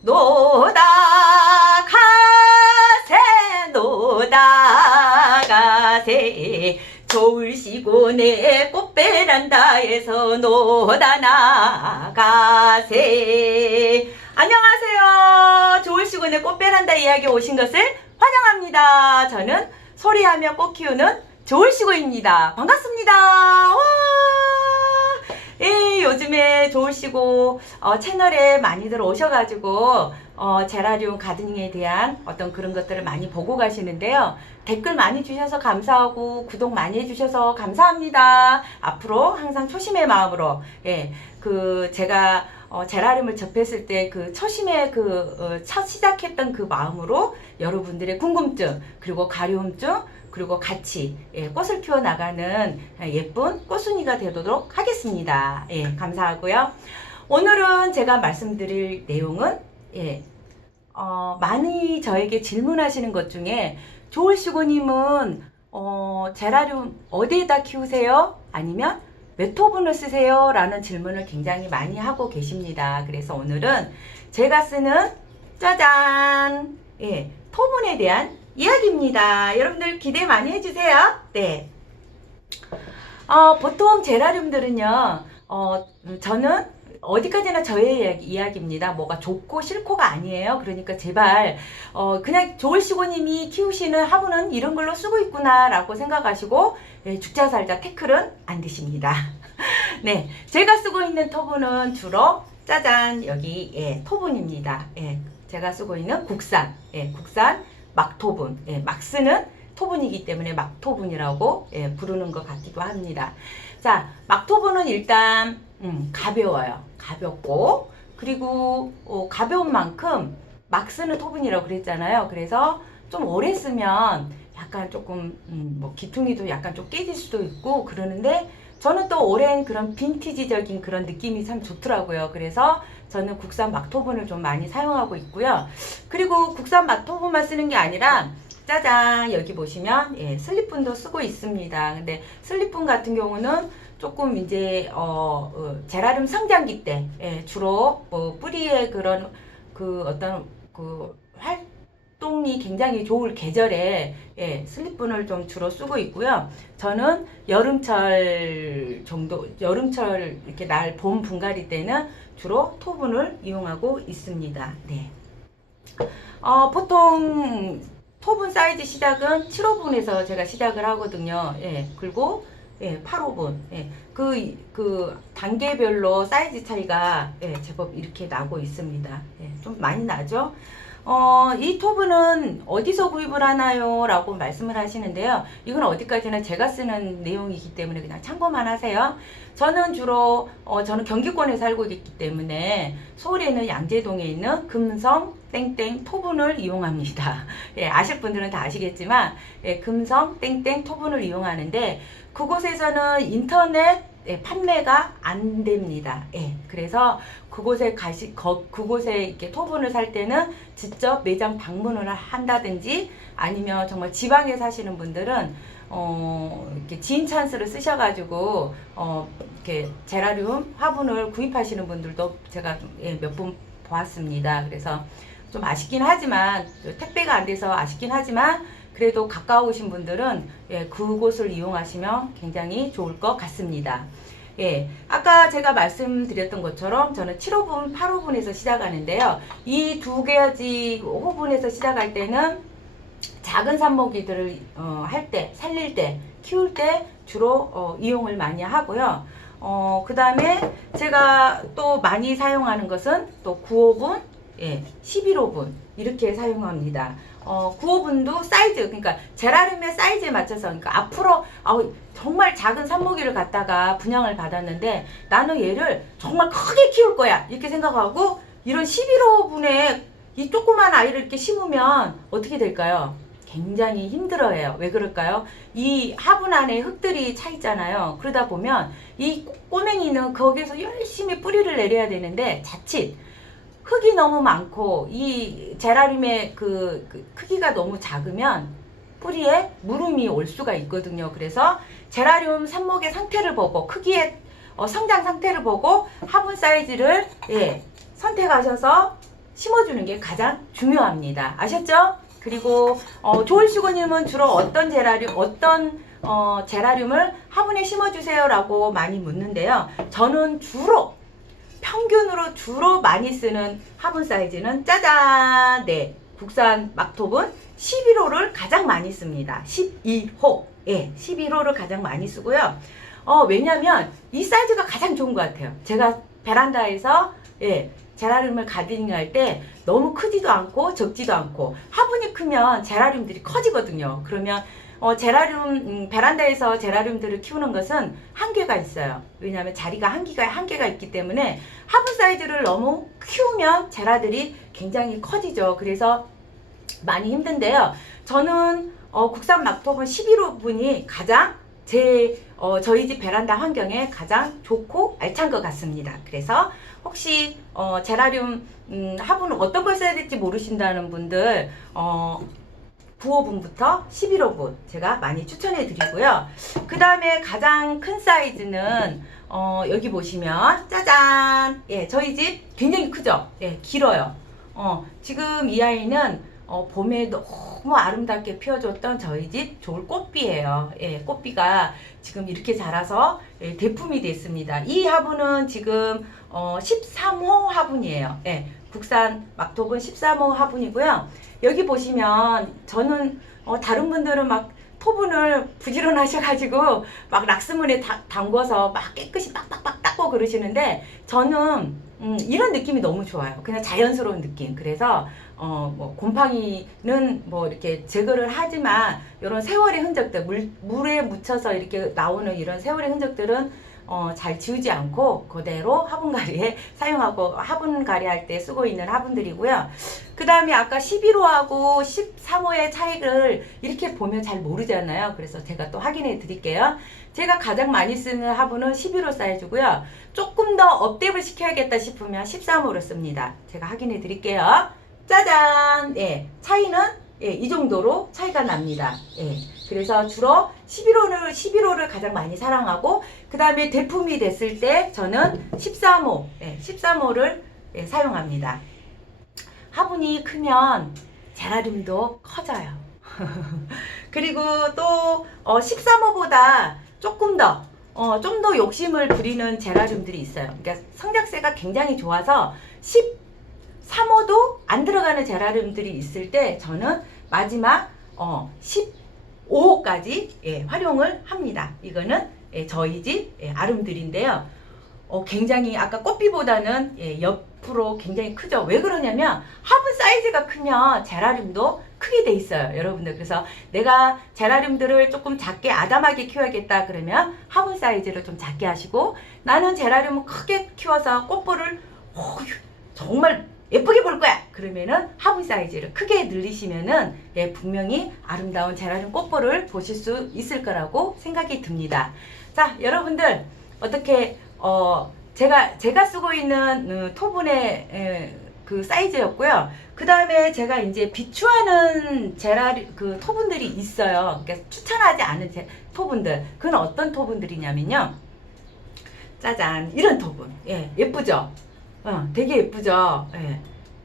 노다 가세 노다 가세. 겨울 시고 내 꽃베란다에서 노다 나가세. 안녕하세요. 좋을 시고 내 꽃베란다 이야기 오신 것을 환영합니다. 저는 소리하며 꽃 키우는 좋을 시고입니다. 반갑습니다. 와 예, 요즘에 좋으시고 어, 채널에 많이들 오셔가지고 어, 제라리움 가드닝에 대한 어떤 그런 것들을 많이 보고 가시는데요. 댓글 많이 주셔서 감사하고 구독 많이 해주셔서 감사합니다. 앞으로 항상 초심의 마음으로 예, 그 제가 어, 제라리움을 접했을 때 그 초심의 그 어, 첫 시작했던 그 마음으로 여러분들의 궁금증 그리고 가려움증 그리고 같이 예, 꽃을 키워 나가는 예쁜 꽃순이가 되도록 하겠습니다. 예, 감사하고요. 오늘은 제가 말씀드릴 내용은 예, 어, 많이 저에게 질문하시는 것 중에 조울시고님은 어, 제라늄 어디에다 키우세요? 아니면 몇 호분을 쓰세요? 라는 질문을 굉장히 많이 하고 계십니다. 그래서 오늘은 제가 쓰는 짜잔 예, 토분에 대한 이야기입니다. 여러분들 기대 많이 해주세요. 네. 어, 보통 제라늄들은요, 어, 저는 어디까지나 저의 이야기, 이야기입니다. 뭐가 좋고 싫고가 아니에요. 그러니까 제발, 어, 그냥 조을 시고님이 키우시는 화분은 이런 걸로 쓰고 있구나라고 생각하시고, 예, 죽자 살자 태클은 안 드십니다. 네. 제가 쓰고 있는 토분은 주로, 짜잔, 여기, 예, 토분입니다. 예, 제가 쓰고 있는 국산, 예, 국산 막토분, 예, 막 쓰는 토분이기 때문에 막토분이라고 예, 부르는 것 같기도 합니다. 자, 막토분은 일단 음, 가벼워요. 가볍고 그리고 어, 가벼운 만큼 막 쓰는 토분이라고 그랬잖아요. 그래서 좀 오래 쓰면 약간 조금 음, 뭐 기퉁이도 약간 좀 깨질 수도 있고 그러는데 저는 또 오랜 그런 빈티지적인 그런 느낌이 참 좋더라고요. 그래서 저는 국산 막토분을 좀 많이 사용하고 있고요. 그리고 국산 막토분만 쓰는 게 아니라 짜잔 여기 보시면 예, 슬립분도 쓰고 있습니다. 근데 슬립분 같은 경우는 조금 이제 어, 어, 제라늄 성장기 때 예, 주로 뭐 뿌리의 그런 그 어떤 그 활동이 굉장히 좋을 계절에 예, 슬립분을 좀 주로 쓰고 있고요. 저는 여름철 정도 여름철 이렇게 날 봄 분갈이 때는 주로 토분을 이용하고 있습니다. 네. 어, 보통 토분 사이즈 시작은 7호분에서 제가 시작을 하거든요. 예, 그리고 예, 8호분. 예, 그, 그 단계별로 사이즈 차이가 예, 제법 이렇게 나고 있습니다. 예, 좀 많이 나죠? 어, 이 토분은 어디서 구입을 하나요? 라고 말씀을 하시는데요. 이건 어디까지나 제가 쓰는 내용이기 때문에 그냥 참고만 하세요. 저는 주로, 어, 저는 경기권에 살고 있기 때문에 서울에 있는 양재동에 있는 금성 땡땡 토분을 이용합니다. 예, 아실 분들은 다 아시겠지만, 예, 금성 땡땡 토분을 이용하는데, 그곳에서는 인터넷 예, 판매가 안 됩니다. 예, 그래서 그곳에 가시, 거, 그곳에 이렇게 토분을 살 때는 직접 매장 방문을 한다든지 아니면 정말 지방에 사시는 분들은 어, 이렇게 지인 찬스를 쓰셔가지고 어, 이렇게 제라늄 화분을 구입하시는 분들도 제가 예, 몇분 보았습니다. 그래서 좀 아쉽긴 하지만 택배가 안 돼서 아쉽긴 하지만 그래도 가까우신 분들은 예, 그곳을 이용하시면 굉장히 좋을 것 같습니다. 예, 아까 제가 말씀드렸던 것처럼 저는 7호분, 8호분에서 시작하는데요. 이 두 가지 호분에서 시작할 때는 작은 산모기들을 어, 할 때, 살릴 때, 키울 때 주로 어, 이용을 많이 하고요. 어, 그 다음에 제가 또 많이 사용하는 것은 또 9호분, 예, 11호분 이렇게 사용합니다. 어, 9호분도 사이즈, 그러니까 제라늄의 사이즈에 맞춰서, 그러니까 앞으로 아우, 정말 작은 산모기를 갖다가 분양을 받았는데 나는 얘를 정말 크게 키울 거야 이렇게 생각하고 이런 11호분에 이 조그만 아이를 이렇게 심으면 어떻게 될까요? 굉장히 힘들어해요. 왜 그럴까요? 이 화분 안에 흙들이 차 있잖아요. 그러다 보면 이 꼬맹이는 거기서 열심히 뿌리를 내려야 되는데 자칫 흙이 너무 많고 이 제라늄의 그, 그 크기가 너무 작으면 뿌리에 물음이 올 수가 있거든요. 그래서 제라늄 삽목의 상태를 보고 크기의 어, 성장 상태를 보고 화분 사이즈를 예, 선택하셔서 심어주는 게 가장 중요합니다. 아셨죠? 그리고 어, 조울시고님은 주로 어떤 제라늄, 어떤 어, 제라늄을 화분에 심어주세요라고 많이 묻는데요. 저는 주로 평균으로 주로 많이 쓰는 화분 사이즈는 짜잔! 네. 국산 막톱은 11호를 가장 많이 씁니다. 12호. 예, 11호를 가장 많이 쓰고요. 어, 왜냐면 이 사이즈가 가장 좋은 것 같아요. 제가 베란다에서 예, 제라늄을 가드닝 할 때 너무 크지도 않고 적지도 않고 화분이 크면 제라늄들이 커지거든요. 그러면 어, 제라늄, 음, 베란다에서 제라늄들을 키우는 것은 한계가 있어요. 왜냐하면 자리가 한계가, 한계가 있기 때문에 화분 사이즈를 너무 키우면 제라들이 굉장히 커지죠. 그래서 많이 힘든데요. 저는 어, 국산 막톱은 11호 분이 가장 제 어, 저희 집 베란다 환경에 가장 좋고 알찬 것 같습니다. 그래서 혹시 어, 제라늄 음, 화분을 어떤 걸 써야 될지 모르신다는 분들 어, 9호분부터 11호분 제가 많이 추천해 드리고요. 그 다음에 가장 큰 사이즈는 어, 여기 보시면 짜잔! 예 저희 집 굉장히 크죠? 예 길어요. 어, 지금 이 아이는 어, 봄에 너무 아름답게 피워줬던 저희 집 좋을 꽃비예요. 예 꽃비가 지금 이렇게 자라서 예, 대품이 됐습니다. 이 화분은 지금 어, 13호 화분이에요. 예, 국산 막톱은 13호 화분이고요 여기 보시면 저는 어, 다른 분들은 막 토분을 부지런하셔가지고 막 락스문에 다- 담궈서 막 깨끗이 빡빡빡 닦고 그러시는데 저는 음, 이런 느낌이 너무 좋아요. 그냥 자연스러운 느낌. 그래서 어, 뭐 곰팡이는 뭐 이렇게 제거를 하지만 이런 세월의 흔적들 물, 물에 묻혀서 이렇게 나오는 이런 세월의 흔적들은 어, 잘 지우지 않고 그대로 화분가리에 사용하고 화분가리 할 때 쓰고 있는 화분들이고요. 그 다음에 아까 11호하고 13호의 차이를 이렇게 보면 잘 모르잖아요. 그래서 제가 또 확인해 드릴게요. 제가 가장 많이 쓰는 화분은 11호 사이즈고요. 조금 더 업데이트 시켜야겠다 싶으면 13호를 씁니다. 제가 확인해 드릴게요. 짜잔! 예, 차이는 예, 이 정도로 차이가 납니다. 예. 그래서 주로 11호를 11호를 가장 많이 사랑하고 그 다음에 대품이 됐을 때 저는 13호, 예, 13호를 예, 사용합니다. 화분이 크면 제라늄도 커져요. 그리고 또 어, 13호보다 조금 더 어, 좀 더 욕심을 부리는 제라늄들이 있어요. 그러니까 성장세가 굉장히 좋아서 13호도 안 들어가는 제라늄들이 있을 때 저는 마지막 어, 15호까지 예, 활용을 합니다. 이거는 예, 저희 집 예, 아름들인데요. 어, 굉장히 아까 꽃비보다는 예, 옆으로 굉장히 크죠. 왜 그러냐면 화분 사이즈가 크면 제라늄도 크게 돼 있어요. 여러분들. 그래서 내가 제라늄들을 조금 작게 아담하게 키워야겠다 그러면 화분 사이즈를 좀 작게 하시고 나는 제라늄을 크게 키워서 꽃볼을 어휴, 정말 예쁘게 볼 거야. 그러면은 화분 사이즈를 크게 늘리시면은 예, 분명히 아름다운 제라늄 꽃볼을 보실 수 있을 거라고 생각이 듭니다. 자, 여러분들 어떻게 어 제가 제가 쓰고 있는 음, 토분의 에, 그 사이즈였고요. 그 다음에 제가 이제 비추하는 제라리 그 토분들이 있어요. 그러니까 추천하지 않은 제, 토분들. 그건 어떤 토분들이냐면요. 짜잔 이런 토분. 예, 예쁘죠? 어, 되게 예쁘죠? 예.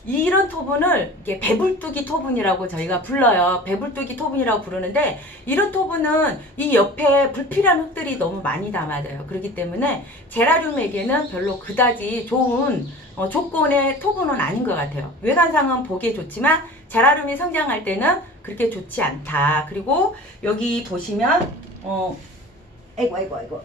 이런 토분을 이게 배불뚝이 토분이라고 저희가 불러요. 배불뚝이 토분이라고 부르는데 이런 토분은 이 옆에 불필요한 흙들이 너무 많이 담아져요. 그렇기 때문에 제라늄에게는 별로 그다지 좋은 어, 조건의 토분은 아닌 것 같아요. 외관상은 보기에 좋지만 제라늄이 성장할 때는 그렇게 좋지 않다. 그리고 여기 보시면 어, 아이고 아이고 아이고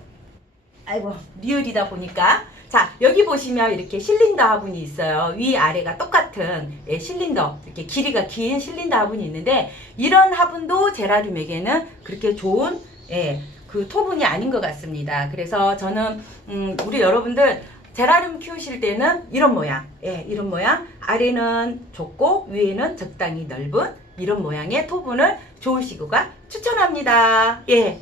아이고 리얼이다 보니까 자 여기 보시면 이렇게 실린더 화분이 있어요. 위 아래가 똑같은 예, 실린더. 이렇게 길이가 긴 실린더 화분이 있는데 이런 화분도 제라늄에게는 그렇게 좋은 예, 그 토분이 아닌 것 같습니다. 그래서 저는 음, 우리 여러분들 제라늄 키우실 때는 이런 모양 예, 이런 모양. 아래는 좁고 위에는 적당히 넓은 이런 모양의 토분을 좋으시고가 추천합니다. 예.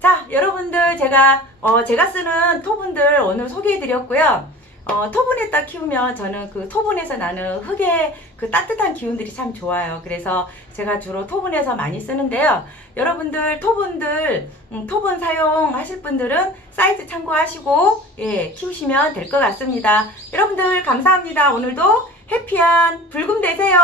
자, 여러분들 제가 어, 제가 쓰는 토분들 오늘 소개해드렸고요. 어, 토분에다 키우면 저는 그 토분에서 나는 흙의 그 따뜻한 기운들이 참 좋아요. 그래서 제가 주로 토분에서 많이 쓰는데요. 여러분들 토분들 음, 토분 사용하실 분들은 사이즈 참고하시고 예, 키우시면 될 것 같습니다. 여러분들 감사합니다. 오늘도 해피한 불금 되세요.